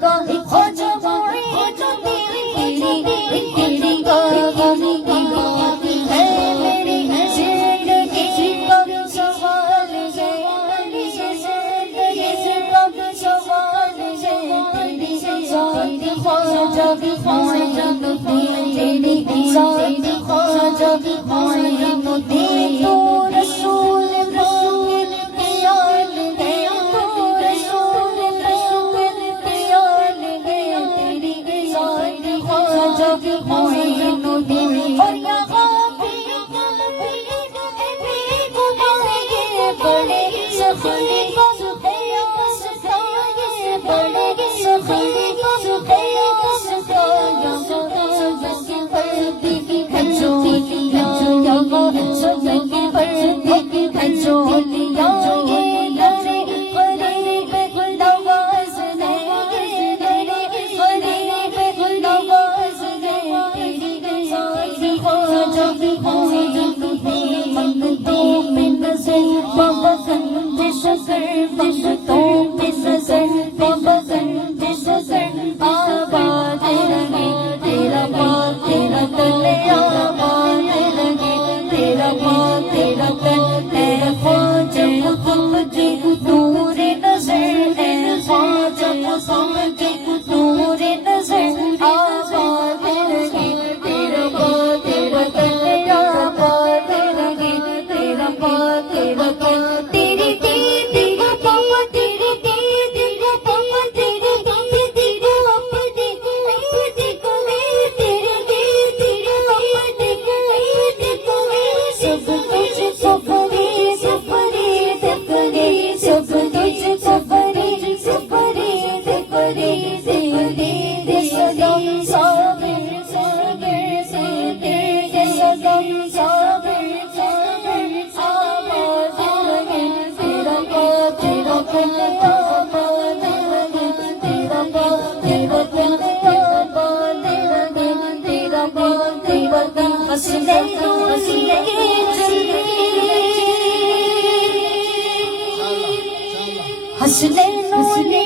کا خواجہ معین الدین تیری غمی کی بات ہے میری زندگی کا سوال ہے زندگی کا سوال ہے تیری ذات خواجہ معین الدین تیری ذات خواجہ معین الدین تو رسول معین الدین اور یہاں بڑے سخی قیاس کا یہ بڑے سخی قیاس کا یہاں پردی ہے چولیاں یہاں سجدے پردی ہے چولیاں یہ لڑے غریب نواز نے یہ لڑے غریب نواز منگتوں میں نظر بابند شکر منگتوں میں نظر بابند شکر آباد رہے تیرا ماں تیرا تن آباد رہے تیرا ماں تیرا تن اے خواجہ محمدی نور نظر اے خواجہ محمدی نور نظر آباد رہے تیرا ماں تیرا تن آباد رہے تیرا ماں تیرا تن تیری تیری پاپا تیری تیری پاپا تیری تیری اپنی اپنی کوے تیری تیری اپنی کوے سب کچھ سفری سفری سفری سب کچھ سفری سفری سفری تیری سلام صابر صابر تیری سلام صابر صابر آباد رہے تیرا پا تیرا پن آباد رہے تیرا پا تیرا پن آباد رہے تیرا پا تیرا پن حسنین کے چلے حسنین